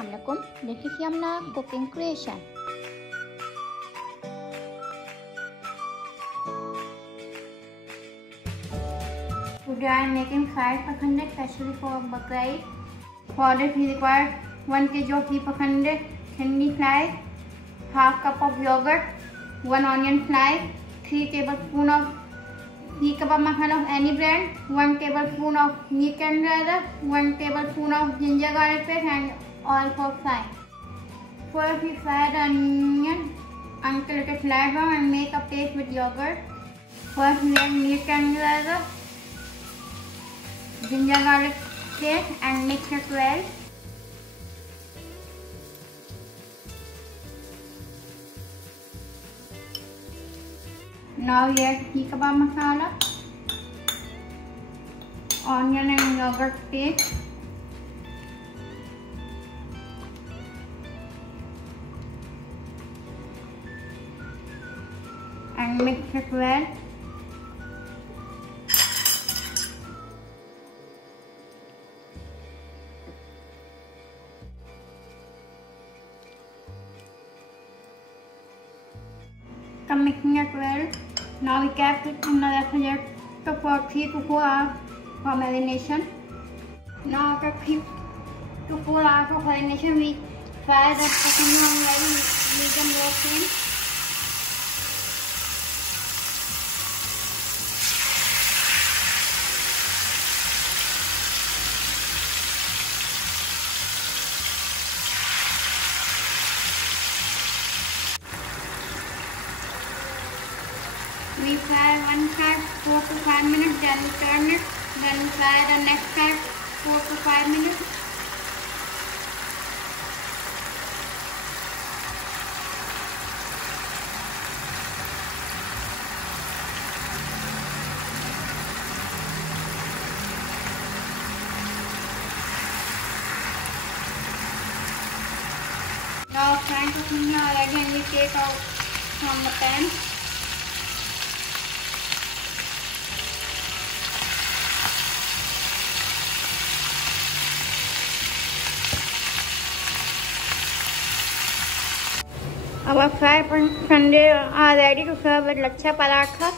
Assalamualaikum. This is Yumna cooking creation. Today I am making fried pasanday especially for Bakra Eid. For this we require 1 kg of beef pasanday, thinly sliced, half cup of yogurt, 1 onion slice, 3 tablespoons of Seekh Kabab Masala of any brand, 1 tablespoon of meat tenderiser, 1 tablespoon of ginger garlic paste and oil for frying. First we fry the onion until it is light brown and make a paste with yogurt. First we add meat tenderiser, ginger garlic paste and mix it well. Now we add Seekh Kabab Masala, onion and yogurt paste, and mix it well. After mixing it well, now we kept it in the refrigerator for 3 to 4 hours for marination. Now after 3 to 4 hours of marination, we fry the pasanday on very medium low flame. We fry one side 4 to 5 minutes, then we turn it, then we fry the next side 4 to 5 minutes. Now fried pasanday are ready and we take out from the pan. Our fried pasanday are ready to serve with lachha paratha.